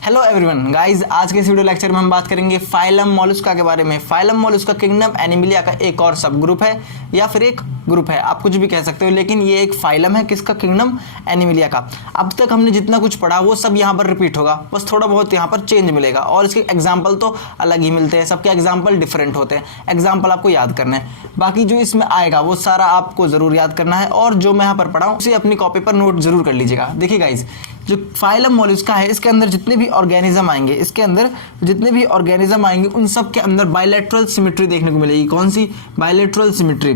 Hello everyone guys, आज के इस वीडियो लेक्चर में हम बात करेंगे फाइलम मोलस्का के बारे में। फाइलम मोलस्का किंगडम एनिमिलिया का एक और सब ग्रुप है या फिर एक ग्रुप है, आप कुछ भी कह सकते हो, लेकिन ये एक फाइलम है किसका? किंगडम एनिमिलिया का। अब तक हमने जितना कुछ पढ़ा वो सब यहाँ पर रिपीट होगा, बस थोड़ा बहुत यहाँ पर चेंज मिलेगा और इसके एग्जाम्पल तो अलग ही मिलते हैं, सबके एग्जाम्पल डिफरेंट होते हैं। एग्जाम्पल आपको याद करना है, बाकी जो इसमें आएगा वो सारा आपको जरूर याद करना है और जो मैं यहाँ पर पढ़ाऊँ उसे अपनी कॉपी पर नोट जरूर कर लीजिएगा। देखिए गाइज, जो फाइलम मोलस्का है इसके अंदर जितने भी ऑर्गेनिज्म आएंगे, इसके अंदर जितने भी ऑर्गेनिज्म आएंगे उन सब के अंदर बायलैटरल सिमेट्री देखने को मिलेगी। कौन सी? Bilateral symmetry.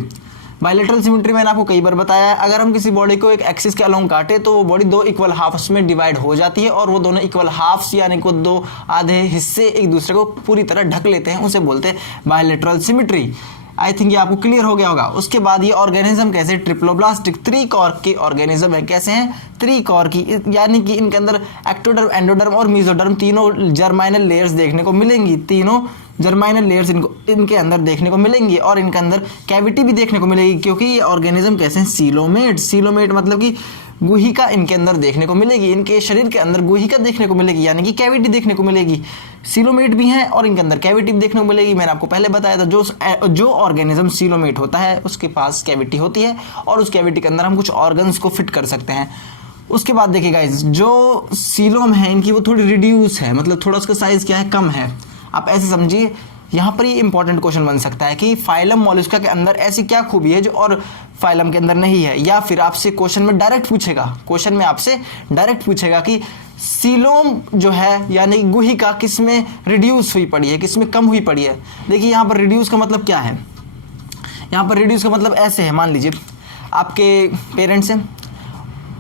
बायलैटरल सिमेट्री मैंने आपको कई बार बताया है, अगर हम किसी बॉडी को एक एक्सिस के अलोंग काटे तो वो बॉडी दो इक्वल हाफ्स में डिवाइड हो जाती है और वो दोनों इक्वल हाफ्स यानी कि दो आधे हिस्से एक दूसरे को पूरी तरह ढक लेते हैं, उसे बोलते हैं बायलैटरल सिमेट्री। आई थिंक ये आपको क्लियर हो गया होगा। उसके बाद ये ऑर्गेनिज्म कैसे? ट्रिप्लोब्लास्टिक, 3 कॉर्क के ऑर्गेनिज्म है। कैसे हैं? 3 कॉर्क की, यानी कि इनके अंदर एक्टोडर्म, एंडोडर्म और मेसोडर्म तीनों जर्माइनल लेयर्स देखने को मिलेंगी। तीनों जर्माइनल लेयर्स इनके अंदर देखने को मिलेंगी और इनके अंदर कैविटी भी देखने को मिलेगी, क्योंकि ये ऑर्गेनिज्म कैसे हैं? सीलोमेट। सीलोमेट मतलब कि गुहिका इनके अंदर देखने को मिलेगी, इनके शरीर के अंदर गुहिका देखने को मिलेगी, यानी कि कैविटी देखने को मिलेगी। सीलोमेट भी हैं और इनके अंदर कैविटी भी देखने को मिलेगी। मैंने आपको पहले बताया था जो ऑर्गेनिज्म सीलोमेट होता है उसके पास कैविटी होती है और उस कैविटी के अंदर हम कुछ ऑर्गन्स को फिट कर सकते हैं। उसके बाद देखिए गाइस, जो सीलोम है इनकी वो थोड़ी रिड्यूस है, मतलब थोड़ा उसका साइज क्या है? कम है। आप ऐसे समझिए, यहाँ पर ये इंपॉर्टेंट क्वेश्चन बन सकता है कि फाइलम मोलस्का के अंदर ऐसी क्या खूबी है जो और फाइलम के अंदर नहीं है, या फिर आपसे क्वेश्चन में डायरेक्ट पूछेगा, क्वेश्चन में आपसे डायरेक्ट पूछेगा कि सीलोम जो है यानी गुहिका किस में रिड्यूस हुई पड़ी है, किस में कम हुई पड़ी है। देखिए यहाँ पर रिड्यूस का मतलब क्या है? यहाँ पर रिड्यूस का मतलब ऐसे है, मान लीजिए आपके पेरेंट्स हैं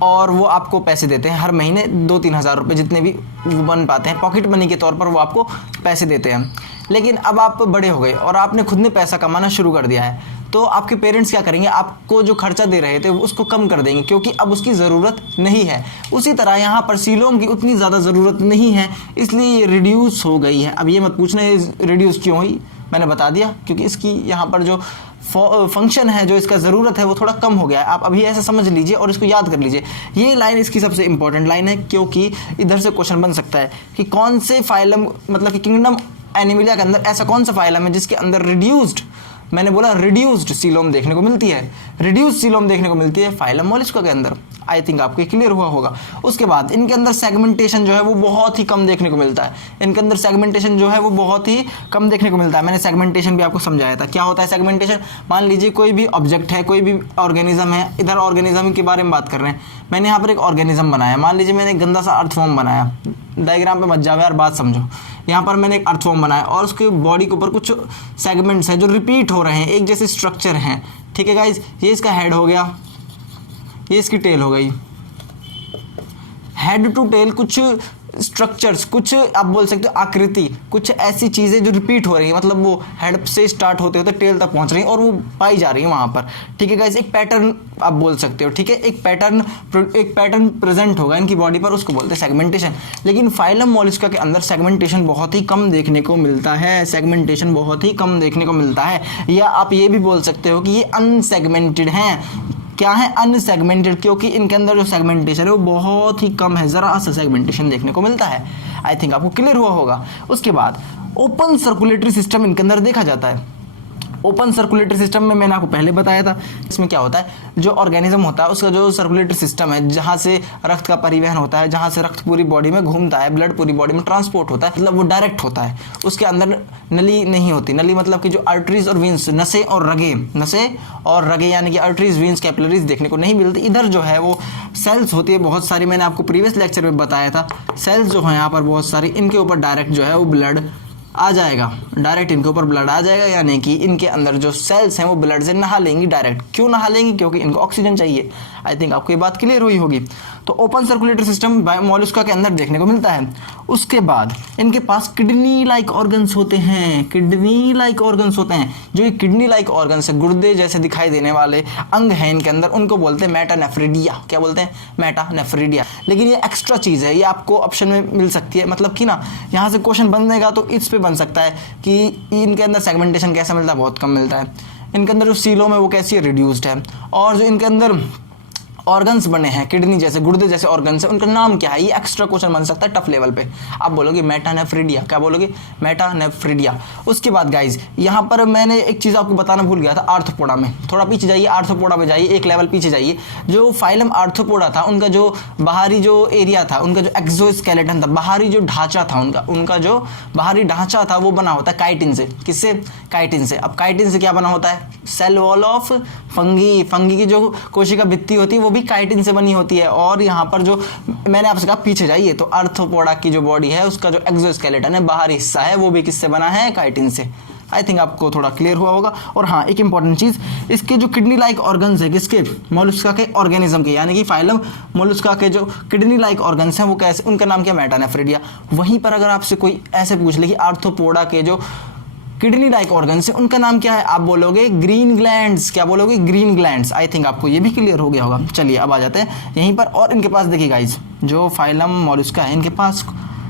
और वो आपको पैसे देते हैं हर महीने 2-3 हज़ार रुपये, जितने भी वो बन पाते हैं पॉकेट मनी के तौर पर वो आपको पैसे देते हैं। लेकिन अब आप बड़े हो गए और आपने खुद ने पैसा कमाना शुरू कर दिया है, तो आपके पेरेंट्स क्या करेंगे? आपको जो खर्चा दे रहे थे उसको कम कर देंगे, क्योंकि अब उसकी ज़रूरत नहीं है। उसी तरह यहाँ पर सीलोम की उतनी ज़्यादा ज़रूरत नहीं है, इसलिए ये रिड्यूस हो गई है। अब ये मत पूछना ये रिड्यूस क्यों हुई, मैंने बता दिया, क्योंकि इसकी यहाँ पर जो फंक्शन है, जो इसका ज़रूरत है वो थोड़ा कम हो गया है। आप अभी ऐसे समझ लीजिए और इसको याद कर लीजिए। ये लाइन इसकी सबसे इंपॉर्टेंट लाइन है, क्योंकि इधर से क्वेश्चन बन सकता है कि कौन से फाइलम, मतलब कि किंगडम एनिमिलिया के अंदर ऐसा कौन सा फाइलम है जिसके अंदर रिड्यूस्ड, मैंने बोला रिड्यूस्ड सीलोम देखने को मिलती है। रिड्यूस्ड सीलोम देखने को मिलती है फाइलम मोलस्का के अंदर। आई थिंक आपको ये क्लियर हुआ होगा। उसके बाद इनके अंदर सेगमेंटेशन जो है वो बहुत ही कम देखने को मिलता है। इनके अंदर सेगमेंटेशन जो है वो बहुत ही कम देखने को मिलता है। मैंने सेगमेंटेशन भी आपको समझाया था। क्या होता है सेगमेंटेशन? मान लीजिए कोई भी ऑब्जेक्ट है, कोई भी ऑर्गेनिज्म है, इधर ऑर्गेनिज्म के बारे में बात कर रहे हैं। मैंने यहाँ पर एक ऑर्गेनिज्म बनाया, मान लीजिए मैंने एक गंदा सा अर्थवॉर्म बनाया, डायग्राम पे मत जाओ यार, बात समझो। यहाँ पर मैंने एक अर्थवॉर्म बनाया और उसके बॉडी के ऊपर कुछ सेगमेंट्स हैं जो रिपीट हो रहे हैं, एक जैसे स्ट्रक्चर हैं। ठीक है गाइज, ये इसका हेड हो गया, ये इसकी टेल हो गई। हेड टू टेल कुछ स्ट्रक्चर्स, कुछ आप बोल सकते हो आकृति, कुछ ऐसी चीज़ें जो रिपीट हो रही है, मतलब वो हेड से स्टार्ट होते होते टेल तक पहुंच रही है और वो पाई जा रही है वहाँ पर। ठीक है गाइस, एक पैटर्न आप बोल सकते हो। ठीक है, एक पैटर्न प्रेजेंट होगा इनकी बॉडी पर, उसको बोलते हैं सेगमेंटेशन। लेकिन फाइलम मोलस्का के अंदर सेगमेंटेशन बहुत ही कम देखने को मिलता है। सेगमेंटेशन बहुत ही कम देखने को मिलता है, या आप ये भी बोल सकते हो कि ये अनसेगमेंटेड हैं। क्या है? अनसेगमेंटेड, क्योंकि इनके अंदर जो सेगमेंटेशन है वो बहुत ही कम है, ज़रा सा सेगमेंटेशन देखने को मिलता है। आई थिंक आपको क्लियर हुआ होगा। उसके बाद ओपन सर्कुलेटरी सिस्टम इनके अंदर देखा जाता है। ओपन सर्कुलेटरी सिस्टम में मैंने आपको पहले बताया था, इसमें क्या होता है, जो ऑर्गेनिज्म होता है उसका जो सर्कुलेटरी सिस्टम है, जहाँ से रक्त का परिवहन होता है, जहाँ से रक्त पूरी बॉडी में घूमता है, ब्लड पूरी बॉडी में ट्रांसपोर्ट होता है, मतलब वो डायरेक्ट होता है। उसके अंदर नली नहीं होती। नली मतलब कि जो आर्टरीज और वीन्स, नसें और रगे यानी कि आर्टरीज, वीन्स, कैपिलरीज देखने को नहीं मिलती। इधर जो है वो सेल्स होती है बहुत सारी, मैंने आपको प्रीवियस लेक्चर में बताया था। सेल्स जो है यहाँ पर बहुत सारी, इनके ऊपर डायरेक्ट जो है वो ब्लड आ जाएगा, डायरेक्ट इनके ऊपर ब्लड आ जाएगा, यानी कि इनके अंदर जो सेल्स हैं वो ब्लड से नहा लेंगी डायरेक्ट। क्यों नहा लेंगी? क्योंकि इनको ऑक्सीजन चाहिए। आई थिंक आपको ये बात क्लियर हुई होगी। तो ओपन सर्कुलेटरी सिस्टम मोलस्का के अंदर देखने को मिलता है। उसके बाद इनके पास किडनी लाइक ऑर्गन्स होते हैं। किडनी लाइक ऑर्गन्स होते हैं, जो ये किडनी लाइक ऑर्गन्स है, गुर्दे जैसे दिखाई देने वाले अंग हैं इनके अंदर, उनको बोलते हैं मेटानेफ्रिडिया। क्या बोलते हैं? मेटानेफ्रिडिया। लेकिन ये एक्स्ट्रा चीज़ है, ये आपको ऑप्शन में मिल सकती है, मतलब कि ना यहाँ से क्वेश्चन बनेगा तो इस पे बन सकता है कि इनके अंदर सेगमेंटेशन कैसा मिलता है? बहुत कम मिलता है। इनके अंदर जो सीलोम है वो कैसी है? रिड्यूस्ड है। और जो इनके अंदर ऑर्गन्स बने हैं, किडनी जैसे, गुर्दे जैसे ऑर्गन्स है, उनका नाम क्या है? ये एक्स्ट्रा क्वेश्चन बन सकता है टफ लेवल पे। आप बोलोगे मेटानेफ्रिडिया, क्या बोलोगे? मेटानेफ्रिडिया। उसके बाद गाइज यहाँ पर मैंने एक चीज़ आपको बताना भूल गया था, आर्थ्रोपोडा में। थोड़ा पीछे जाइए, आर्थ्रोपोडा में जाइए, एक लेवल पीछे जाइए। जो फाइलम आर्थ्रोपोडा था, उनका जो बाहरी जो एरिया था, उनका जो एक्सोस्केलेटन था, बाहरी जो ढांचा था उनका जो बाहरी ढांचा था वो बना होता है काइटिन से। किससे? काइटिन से। अब काइटिन से क्या बना होता है? Cell wall of fungi. Fungi की जो कोशिका भित्ति होती है वो भी काइटिन से बनी होती है। और यहाँ पर जो मैंने आपसे कहा पीछे जाइए, तो आर्थ्रोपोडा की जो बॉडी है उसका जो एक्सोस्केलेटन है, बाहरी हिस्सा है, वो भी किससे बना है? काइटिन से। आई थिंक आपको थोड़ा क्लियर हुआ होगा। और हाँ, एक इंपॉर्टेंट चीज़, इसके जो किडनी लाइक ऑर्गन्स है, किसके? मोलस्का के ऑर्गेनिज्म के, यानी कि फाइलम मोलस्का के जो किडनी लाइक ऑर्गन्स हैं वो कैसे, उनका नाम क्या? मेटानेफ्रिडिया। वहीं पर अगर आपसे कोई ऐसे पूछ ले कि आर्थ्रोपोडा के जो किडनी लाइक ऑर्गन्स है उनका नाम क्या है? आप बोलोगे ग्रीन ग्लैंड्स। क्या बोलोगे? Green glands. आई थिंक आपको ये भी क्लियर हो गया होगा। चलिए अब आ जाते हैं यहीं पर। और इनके पास देखिए गाइज, जो फाइलम मोलस्का है इनके पास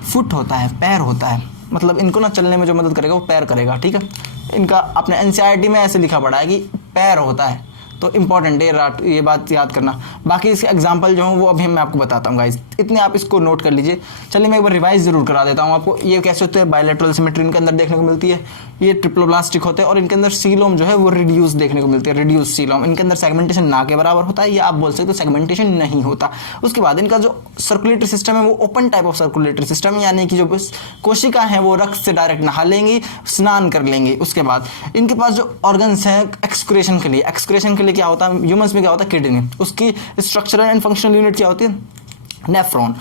फुट होता है, पैर होता है, मतलब इनको ना चलने में जो मदद करेगा वो पैर करेगा, ठीक है। इनका अपने एनसीईआरटी में ऐसे लिखा पड़ा है कि पैर होता है, तो इंपॉर्टेंट है ये बात याद करना। बाकी इसके एग्जांपल जो हूँ वो अभी मैं आपको बताता हूँ गाइज, इतने आप इसको नोट कर लीजिए। चलिए मैं एक बार रिवाइज जरूर करा देता हूँ आपको। ये कैसे होते हैं? बायलैटरल सिमेट्री इनके अंदर देखने को मिलती है, ये ट्रिप्लोब्लास्टिक होते हैं, और इनके अंदर सीलोम जो है वो रिड्यूस देखने को मिलती है, रिड्यूस सीलोम। इनके अंदर सेगमेंटेशन ना के बराबर होता है, या आप बोल सकते हो सेगमेंटेशन नहीं होता। उसके बाद इनका जो सर्कुलेटरी सिस्टम है वो open type of circulatory system है, यानी कि जो कोशिका है वो रक्त से डायरेक्ट नहा लेंगी, स्नान कर लेंगे। उसके बाद इनके पास जो ऑर्गन्स हैं एक्सक्रेशन के लिए क्या होता है? ह्यूमंस में क्या होता है? किडनी। उसकी स्ट्रक्चरल एंड फंक्शनल यूनिट क्या होती है? नेफ्रॉन।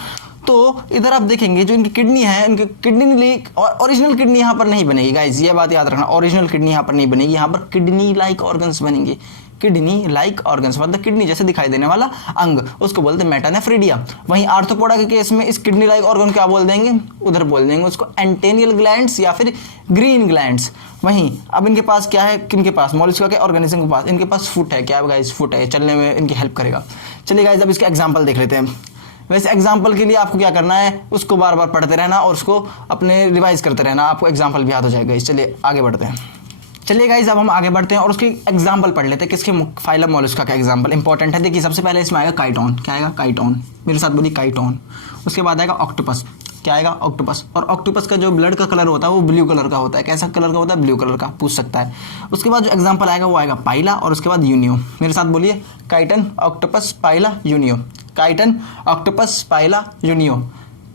तो इधर आप देखेंगे जो इनकी किडनी है, इनकी किडनी लाइक ओरिजिनल किडनी यहाँ पर नहीं बनेगी गाइज, ये बात याद रखना। ओरिजिनल किडनी यहाँ पर नहीं बनेगी, यहाँ पर किडनी लाइक ऑर्गन्स बनेंगे। किडनी लाइक ऑर्गन्स मतलब किडनी जैसे दिखाई देने वाला अंग, उसको बोलते हैं मेटानेफ्रिडिया। वहीं आर्थ्रोपोडा के केस में इस किडनी लाइक ऑर्गन क्या बोल देंगे? उधर बोल देंगे उसको एंटेनियल ग्लैंड्स या फिर ग्रीन ग्लैंड्स। वहीं अब इनके पास क्या है? किनके पास? मोलस्का के ऑर्गेनिज्म के पास इनके पास फुट है। क्या है गाइस? फुट है, चलने में इनकी हेल्प करेगा। चलिए गाइस अब इसके एग्जाम्पल देख लेते हैं। वैसे एग्जाम्पल के लिए आपको क्या करना है? उसको बार बार पढ़ते रहना और उसको अपने रिवाइज करते रहना, आपको एग्जाम्पल भी याद हो जाएगा। चलिए आगे बढ़ते हैं। चलिए गाइज अब हम आगे बढ़ते हैं और उसकी एग्जाम्पल पढ़ लेते हैं। किसके? फाइलम मोलस्का का एग्जाम्पल इंपॉर्टेंट है। देखिए सबसे पहले इसमें आएगा काइटोन। क्या आएगा? काइटोन। मेरे साथ बोलिए काइटोन। उसके बाद आएगा ऑक्टोपस। क्या आएगा? ऑक्टोपस। और ऑक्टोपस का जो ब्लड का कलर होता है वो ब्लू कलर का होता है। कैसा कलर का होता है? ब्लू कलर का। पूछ सकता है। उसके बाद जो एग्जाम्पल आएगा वो आएगा पाइला, और उसके बाद यूनियो। मेरे साथ बोलिए chiton, octopus, Pila, Unio. Chiton, octopus, Pila, Unio.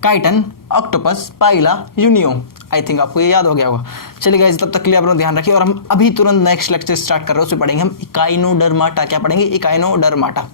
Chiton, octopus, Pila, Unio. I think आपको ये याद हो गया होगा। चलिए गाइस तब तक के लिए अपना ध्यान रखिए, और हम अभी तुरंत नेक्स्ट लेक्चर स्टार्ट कर रहे हैं, उसमें पढ़ेंगे हम इकाइनोडर्माटा। क्या पढ़ेंगे? इकाइनोडर्माटा।